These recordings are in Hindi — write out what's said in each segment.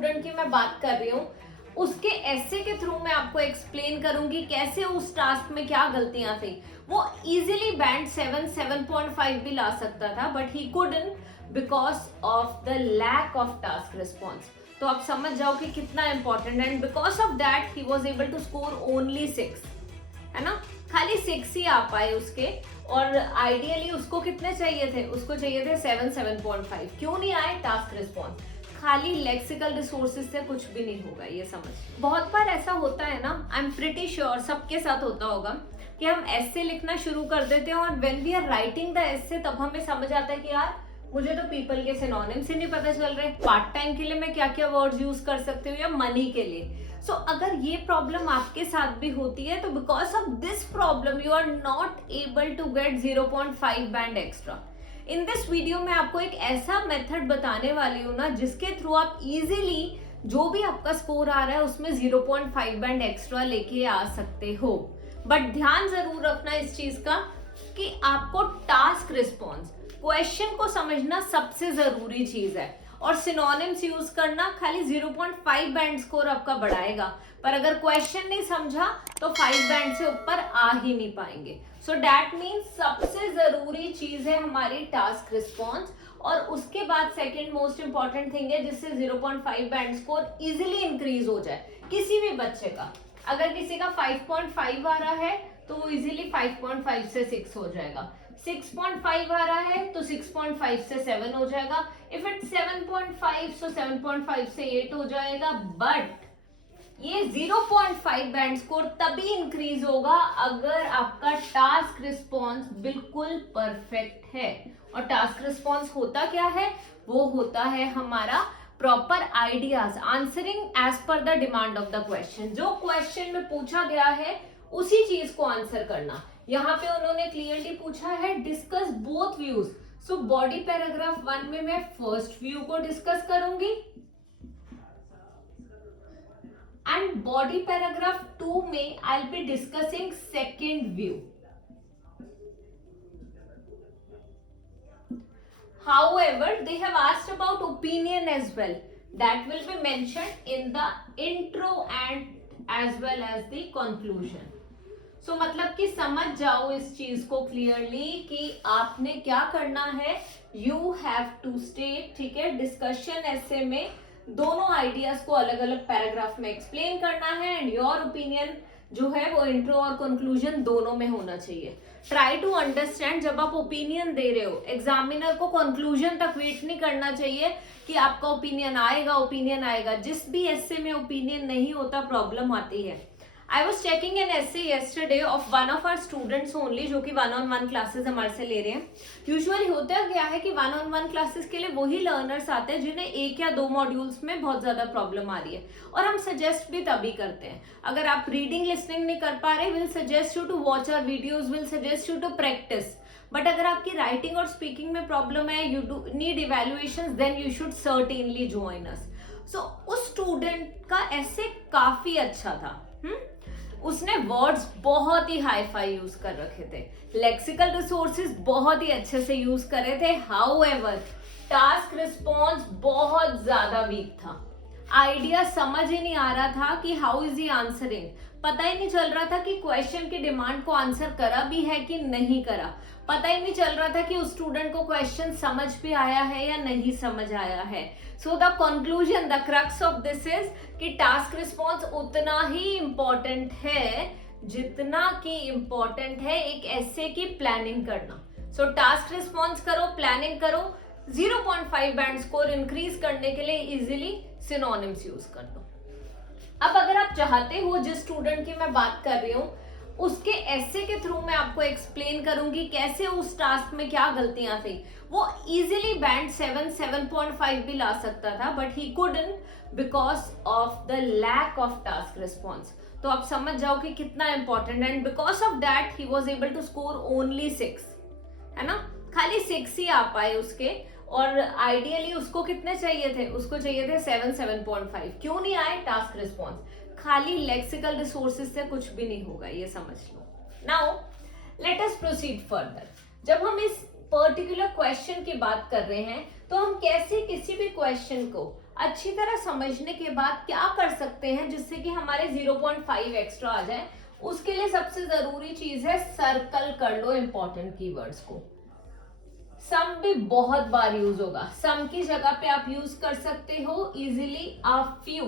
स्टूडेंट की मैं बात कर रही हूँ, उसके ऐसे के थ्रू मैं आपको एक्सप्लेन करूंगी कैसे उस टास्क में क्या गलतियां थी। वो इजीली बैंड 7.5 भी ला सकता था, but he couldn't because of the lack of task response. तो आप समझ जाओ कि कितना important, and because of that he was able to score only 6, है ना। खाली 6 ही आ पाए उसके, और आइडियली उसको कितने चाहिए थे, उसको चाहिए थे 7.5। क्यों नहीं आए? Task response. खाली लेक्सिकल रिसोर्सेज से कुछ भी नहीं होगा, ये समझ। बहुत बार ऐसा होता है ना, आई एम प्रिटी श्योर सबके साथ होता होगा कि हम ऐसे लिखना शुरू कर देते हैं और when we are writing the essay तब हमें समझ आता है कि यार मुझे तो पीपल के सिनोनिम्स ही नहीं पता चल रहे, पार्ट टाइम के लिए मैं क्या क्या वर्ड्स यूज कर सकती हूँ या मनी के लिए। सो अगर ये प्रॉब्लम आपके साथ भी होती है तो because of this problem you are not able to get 0.5 band extra. In this video में आपको एक ऐसा मेथड बताने वाली हूँ ना जिसके थ्रू आप इजीली जो भी आपका स्कोर आ रहा है उसमें 0.5 बैंड एक्स्ट्रा लेके आ सकते हो। बट ध्यान जरूर रखना इस चीज का कि आपको टास्क रिस्पॉन्स, क्वेश्चन को समझना सबसे जरूरी चीज है, और सिनोनिम्स यूज करना खाली 0.5 बैंड स्कोर आपका बढ़ाएगा, पर अगर क्वेश्चन नहीं समझा तो 5 बैंड से ऊपर आ ही नहीं पाएंगे। सो दैट मीन्स सबसे जरूरी चीज है हमारी टास्क रिस्पॉन्स, और उसके बाद सेकेंड मोस्ट इंपॉर्टेंट थिंग है जिससे 0.5 बैंड स्कोर इजिली इंक्रीज हो जाए किसी भी बच्चे का। अगर किसी का 5.5 आ रहा है तो वो इजिली 5.5 से 6 हो जाएगा, 6.5 आ रहा है तो 6.5 से 7 हो जाएगा, इफ इट 7.5 तो 7.5 से 8 हो जाएगा। बट ये 0.5 बैंड स्कोर तभी इंक्रीज होगा अगर आपका टास्क रिस्पॉन्स बिल्कुल परफेक्ट है। और टास्क रिस्पॉन्स होता क्या है? वो होता है हमारा proper ideas, answering as per the demand of the question. जो क्वेश्चन में पूछा गया है उसी चीज को आंसर करना। यहाँ पे उन्होंने क्लियरली पूछा है discuss both views. So body paragraph 1 में मैं फर्स्ट व्यू को डिस्कस करूंगी एंड बॉडी पैराग्राफ 2 में I will be discussing second view. However, they have asked about opinion as well. That will be mentioned in the intro and as well as the conclusion. So मतलब कि समझ जाओ इस चीज को क्लियरली कि आपने क्या करना है। You have to state, ठीक है, डिस्कशन ऐसे में दोनों आइडियाज को अलग अलग पैराग्राफ में एक्सप्लेन करना है, एंड योर ओपिनियन जो है वो इंट्रो और कंक्लूजन दोनों में होना चाहिए। ट्राई टू अंडरस्टैंड, जब आप ओपिनियन दे रहे हो एग्जामिनर को कंक्लूजन तक वेट नहीं करना चाहिए कि आपका ओपिनियन आएगा। जिस भी ऐसे में ओपिनियन नहीं होता प्रॉब्लम आती है। I was checking an essay yesterday of one of our students only, जो कि 1-on-1 क्लासेस हमारे से ले रहे हैं। यूजुअली होता क्या है कि 1-on-1 क्लासेस के लिए वही लर्नर्स आते हैं जिन्हें 1 या 2 मॉड्यूल्स में बहुत ज्यादा प्रॉब्लम आ रही है, और हम सजेस्ट भी तभी करते हैं। अगर आप रीडिंग लिसनिंग नहीं कर पा रहे, will suggest you to watch our videos, will suggest you to practice. But अगर आपकी राइटिंग और स्पीकिंग में प्रॉब्लम है, you do need evaluation, then you should certainly join us. So उस स्टूडेंट का ऐसे काफी अच्छा था। उसने वर्ड्स बहुत ही हाई फाई यूज कर रखे थे, लेक्सिकल रिसोर्सेज बहुत ही अच्छे से यूज कर रहे थे। हाउएवर टास्क रिस्पॉन्स बहुत ज्यादा वीक था। आइडिया समझ ही नहीं आ रहा था कि हाउ इज ही आंसरिंग, पता ही नहीं चल रहा था कि क्वेश्चन की डिमांड को आंसर करा भी है कि नहीं करा, पता ही नहीं चल रहा था कि उस स्टूडेंट को क्वेश्चन समझ भी आया है या नहीं समझ आया है। So the conclusion, the crux of this is कि टास्क रिस्पॉन्स उतना ही इंपॉर्टेंट है जितना कि इंपॉर्टेंट है एक ऐसे की प्लानिंग करना। सो टास्क रिस्पॉन्स करो, प्लानिंग करो, 0.5 बैंड स्कोर इंक्रीज करने के लिए इजीली सिनोनिम्स यूज कर दो। अब अगर आप चाहते हो, जिस स्टूडेंट की मैं बात कर रही हूँ उसके ऐसे के थ्रू मैं आपको एक्सप्लेन करूंगी कैसे उस टास्क में क्या गलतियां थी। वो इजीली बैंड 7.5 भी ला सकता था, but he couldn't because of the lack of task response. तो आप समझ जाओ कि कितना important, and because of that he was able to score only 6, है ना। खाली 6 ही आ पाए उसके, और आइडियली उसको कितने चाहिए थे? उसको चाहिए थे 7.5। क्यों नहीं आए? Task response. खाली लेक्सिकल रिसोर्सेज से कुछ भी नहीं होगा, ये समझ लो। Now let us proceed further. जब हम इस पर्टिकुलर क्वेश्चन की बात कर रहे हैं तो हम कैसे किसी भी क्वेश्चन को अच्छी तरह समझने के बाद क्या कर सकते हैं जिससे कि हमारे 0.5 एक्स्ट्रा आ जाए, उसके लिए सबसे जरूरी चीज है सर्कल कर लो इंपॉर्टेंट कीवर्ड्स को। सम भी बहुत बार यूज होगा, सम की जगह पे आप यूज कर सकते हो इजीली अ फ्यू।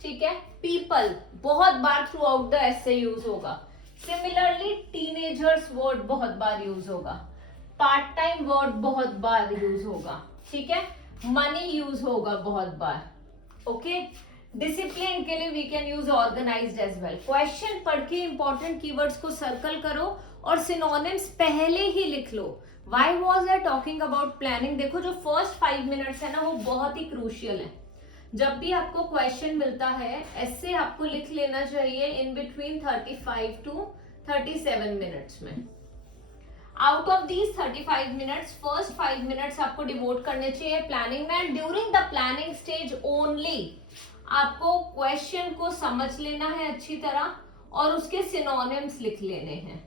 ठीक है, पीपल बहुत बार throughout the essay use होगा। सिमिलरली टीनेजर्स वर्ड बहुत बार यूज होगा, पार्ट टाइम वर्ड बहुत बार यूज होगा। ठीक है, मनी यूज होगा बहुत बार। ओके, डिसिप्लिन के लिए we can use organised as well. Question पढ़ के इंपॉर्टेंट कीवर्ड्स को सर्कल करो और सिनोनिम्स पहले ही लिख लो। Why was I talking about planning? देखो जो फर्स्ट 5 मिनट्स है ना वो बहुत ही क्रूशियल है। जब भी आपको क्वेश्चन मिलता है ऐसे आपको लिख लेना चाहिए इन बिटवीन 35 टू 37 मिनट्स में। Out of these 35 minutes first 5 minutes आपको डिवोट करने चाहिए प्लानिंग में। And during the planning stage only आपको क्वेश्चन को समझ लेना है अच्छी तरह और उसके सिनोनिम्स लिख लेने हैं।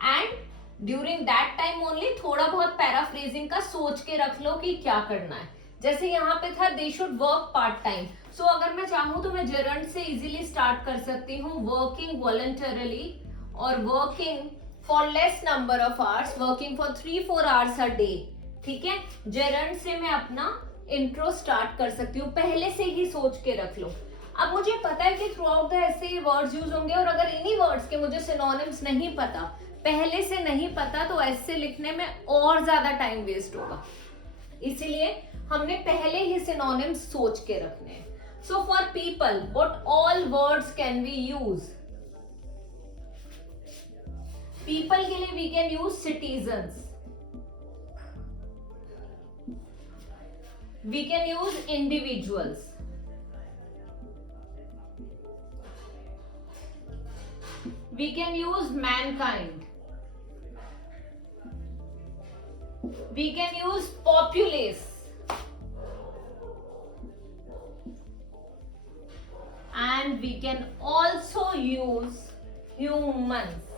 And during that time only थोड़ा बहुत पैराफ्रेजिंग का सोच के रख लो कि क्या करना है। जैसे यहाँ पे था they should work part time, so अगर मैं चाहूँ तो मैं जेरंड से इजीली स्टार्ट कर सकती हूँ वर्किंग वॉलंटरली और working for less number of hours, working for 3-4 hours a day. ठीक है, जेरंड से मैं अपना इंट्रो स्टार्ट कर सकती हूँ, पहले से ही सोच के रख लो। अब मुझे पता है कि थ्रू आउट द ऐसे ये वर्ड्स यूज होंगे और अगर इन्हीं वर्ड्स के मुझे सिनोनिम्स नहीं पता, पहले से नहीं पता, तो ऐसे लिखने में और ज्यादा टाइम वेस्ट होगा। इसीलिए हमने पहले ही सिनोनिम्स सोच के रखने हैं। So for people what all words can we use? People के लिए we can use citizens, we can use individuals, we can use mankind, we can use populace, and we can also use humans.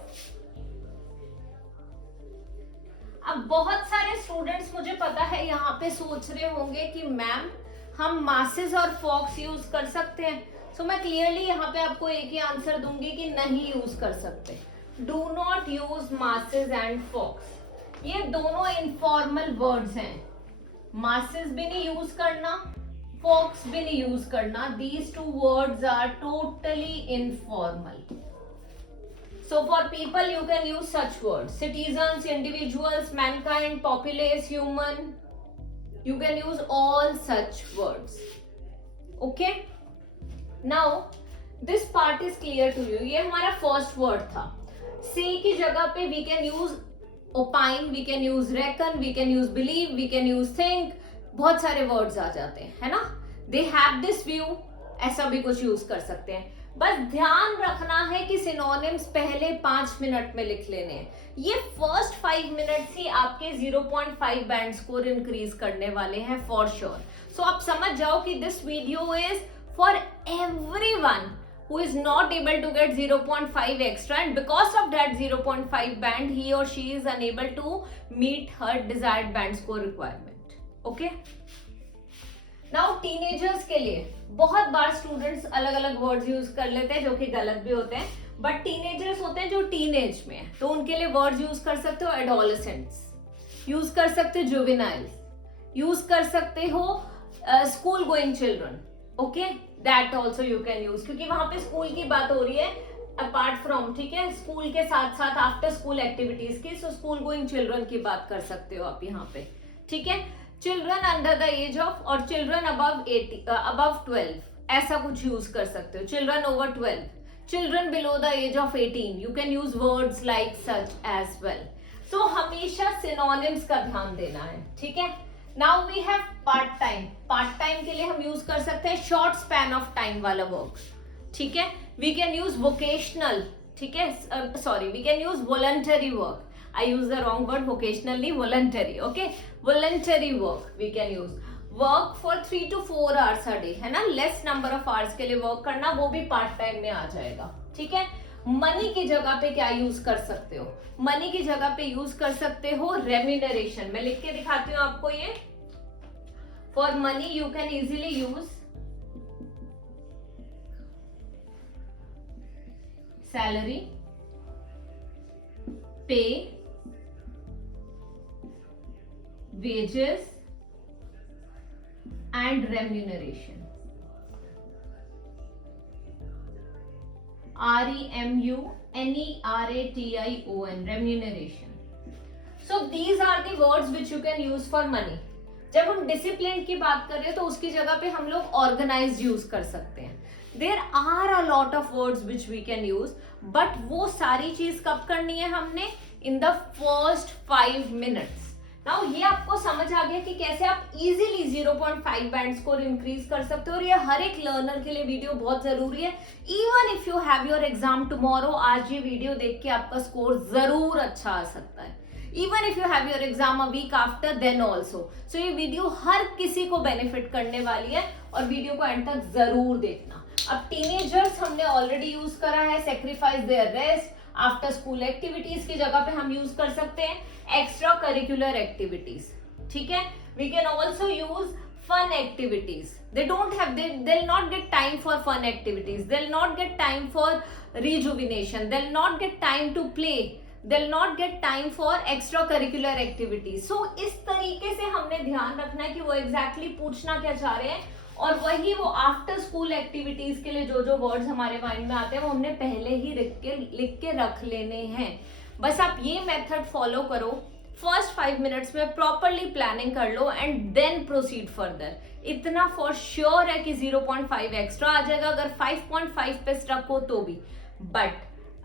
अब बहुत सारे स्टूडेंट्स मुझे पता है यहाँ पे सोच रहे होंगे कि मैम हम मासेस और फॉक्स यूज कर सकते हैं। सो मैं क्लियरली यहाँ पे आपको एक ही आंसर दूंगी कि नहीं यूज कर सकते। Do not use masses and folks, ये दोनों इनफॉर्मल वर्ड्स हैं। मासेस भी नहीं यूज करना, फॉक्स भी नहीं यूज करना। These two words are totally informal. So for people you can use such words: citizens, individuals, mankind, populace, human. You can use all such words. Okay? Now this part is clear to you. ये हमारा first word था। Say की जगह पे we can use opine, we can use reckon, we can use believe, we can use think. बहुत सारे words आ जाते हैं, है ना? They have this view, ऐसा भी कुछ use कर सकते हैं। बस ध्यान रखना है कि सिनोनिम्स पहले 5 मिनट में लिख लेने हैं। ये फर्स्ट 5 मिनट्स ही आपके 0.5 बैंड स्कोर इंक्रीज करने वाले हैं फॉर श्योर। सो आप समझ जाओ कि this video is for everyone who is not able to get 0.5 extra, and because of that 0.5 band he or she is unable to meet her desired band score requirement. Okay? Now teenagers के लिए बहुत बार स्टूडेंट्स अलग अलग वर्ड्स यूज कर लेते हैं जो कि गलत भी होते हैं, बट टीनेजर्स होते हैं जो टीनेज में है, तो उनके लिए वर्ड्स यूज कर सकते हो एडोलेसेंट्स, यूज कर सकते हो जुवेनाइल्स, यूज कर सकते हो school going children. Okay, that also you can use, क्योंकि वहां पे स्कूल की बात हो रही है अपार्ट फ्रॉम, ठीक है, स्कूल के साथ साथ आफ्टर स्कूल एक्टिविटीज की। सो स्कूल गोइंग चिल्ड्रन की बात कर सकते हो आप यहाँ पे। ठीक है, children under the age of और चिल्ड्रन अबव 12 ऐसा कुछ यूज कर सकते हो। Children over 12, children below the age of 18, you can use words like such as well. So हमेशा सिनोनिम्स का ध्यान देना है। ठीक है, now we have part time. Part time के लिए हम यूज कर सकते हैं शॉर्ट स्पैन ऑफ टाइम वाला वर्क। ठीक है, वी कैन यूज वोकेशनल, ठीक है, sorry, we can use voluntary work. I use the wrong word, vocationally, voluntary. Okay, voluntary work we can use. Work for 3 to 4 hours a day, है ना, लेस नंबर ऑफ आवर्स के लिए वर्क करना, वो भी पार्ट टाइम में आ जाएगा। ठीक है, मनी की जगह पे क्या यूज कर सकते हो? मनी की जगह पे यूज कर सकते हो रेम्यूनरेशन। मैं लिख के दिखाती हूँ आपको ये। For money you can easily use salary, पे, wages and remuneration. REMUNERATION, remuneration. So these are the words which you can use for money. जब हम डिसिप्लिन की बात कर रहे हैं तो उसकी जगह पे हम लोग ऑर्गेनाइज यूज कर सकते हैं. There are a lot of words which we can use, but वो सारी चीज कब करनी है हमने? In the first 5 minutes. Now ये आपको समझ आ गया कि कैसे आप इजीली 0.5 बैंड स्कोर इंक्रीज कर सकते हो, और ये हर एक लर्नर के लिए वीडियो बहुत जरूरी है. Even if you have your exam tomorrow, आज ये वीडियो देख के आपका स्कोर जरूर अच्छा आ सकता है. Even if you have your exam a week after then also. So ये वीडियो हर किसी को बेनिफिट करने वाली है, और वीडियो को एंड तक जरूर देखना. अब टीनेजर्स हमने ऑलरेडी यूज करा है. Sacrifice their rest, after school activities की जगह पे हम यूज कर सकते हैं एक्स्ट्रा करिकुलर एक्टिविटीज. ठीक है. We can also use fun activities. They'll not get time for fun activities. They'll not get time for rejuvenation. They'll not get time to play. They'll not get time for extracurricular activities. So इस तरीके से हमने ध्यान रखना है कि वो exactly पूछना क्या चाह रहे हैं, और वही वो आफ्टर स्कूल एक्टिविटीज के लिए जो जो वर्ड्स हमारे माइंड में आते हैं वो हमने पहले ही लिख के रख लेने हैं. बस आप ये मेथड फॉलो करो. फर्स्ट 5 मिनट्स में प्रॉपरली प्लानिंग कर लो एंड देन प्रोसीड फर्दर. इतना फॉर श्योर है कि 0.5 एक्स्ट्रा आ जाएगा अगर 5.5 पे स्टक हो तो भी. बट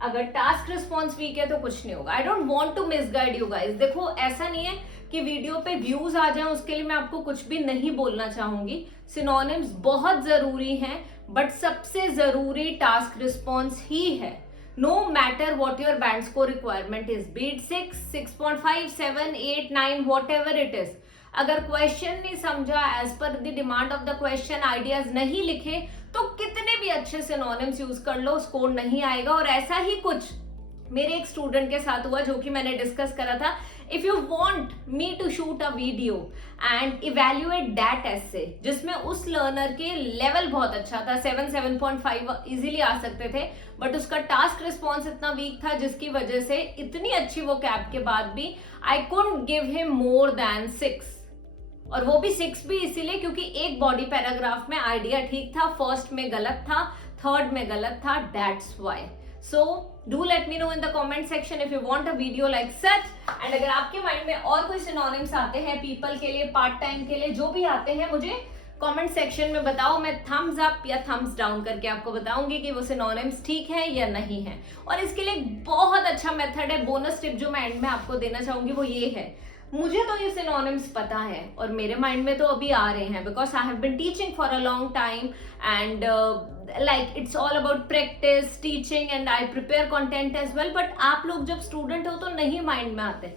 अगर टास्क रिस्पॉन्स वीक है तो कुछ नहीं होगा. I don't want to misguide you guys. देखो ऐसा नहीं है कि वीडियो पे व्यूज आ जाएं उसके लिए मैं आपको कुछ भी नहीं बोलना चाहूंगी. सिनोनिम्स बहुत जरूरी हैं, बट सबसे जरूरी टास्क रिस्पॉन्स ही है. No matter what your band score requirement is, be it 6, 6.5, 7, 8, 9, whatever it is. अगर क्वेश्चन नहीं समझा, as per the demand of the question ideas नहीं लिखे, तो कितने भी अच्छे सिनोनिम्स यूज कर लो, स्कोर नहीं आएगा. और ऐसा ही कुछ मेरे एक स्टूडेंट के साथ हुआ जो कि मैंने डिस्कस करा था. If you want me to shoot a video and evaluate that essay, जिसमें उस लर्नर के लेवल बहुत अच्छा था, 7, 7.5 इजीली आ सकते थे, बट उसका टास्क रिस्पॉन्स इतना वीक था जिसकी वजह से इतनी अच्छी वो कैप के बाद भी I couldn't give him more than 6. और वो भी 6 भी इसीलिए क्योंकि एक बॉडी पैराग्राफ में आइडिया ठीक था, फर्स्ट में गलत था, थर्ड में गलत था. That's why. So do let me know in the comment section if you want a video like such. And अगर आपके माइंड में और कोई सिनोनिम्स आते हैं पीपल के लिए, पार्ट टाइम के लिए, जो भी आते हैं मुझे कमेंट सेक्शन में बताओ. मैं थम्स अप या थम्स डाउन करके आपको बताऊंगी कि वो सिनोनिम्स ठीक है या नहीं है. और इसके लिए बहुत अच्छा मेथड है. बोनस टिप जो मैं एंड में आपको देना चाहूंगी वो ये है. मुझे तो ये सिनोनिम्स पता है और मेरे माइंड में तो अभी आ रहे हैं, because I have been teaching for a long time and like it's all about practice teaching and I prepare content as well. but आप लोग जब स्टूडेंट हो तो नहीं माइंड में आते.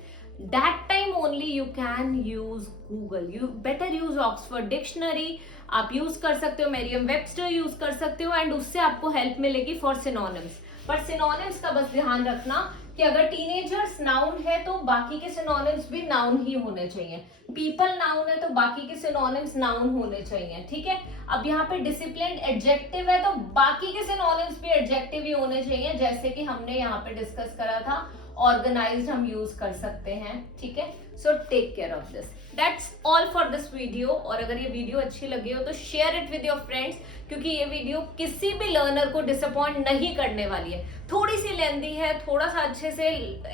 that time only you can use Google. you better use Oxford Dictionary. आप यूज कर सकते हो, Merriam Webster यूज कर सकते हो, एंड उससे आपको हेल्प मिलेगी फॉर सिनोनिम्स. पर सिनोनिम्स का बस ध्यान रखना कि अगर टीनेजर्स नाउन है तो बाकी के सिनोनिम्स भी नाउन ही होने चाहिए. पीपल नाउन है तो बाकी के सिनोनिम्स नाउन होने चाहिए. ठीक है. अब यहाँ पे डिसिप्लिन एडजेक्टिव है तो बाकी के सिनोनिम्स भी एडजेक्टिव ही होने चाहिए, जैसे कि हमने यहाँ पे डिस्कस करा था. ऑर्गेनाइज्ड हम यूज कर सकते हैं. ठीक है. So take care of this. That's all for this video. और अगर ये वीडियो अच्छी लगी हो तो share it with your friends, क्योंकि ये वीडियो किसी भी लर्नर को डिसअपॉइंट नहीं करने वाली है. थोड़ी सी लेंदी है, थोड़ा सा अच्छे से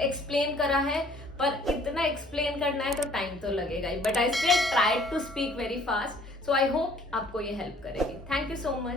एक्सप्लेन करा है, पर इतना एक्सप्लेन करना है तो टाइम तो लगेगा ही. But I still tried to speak very fast. So I hope आपको ये हेल्प करेगी. Thank you so much.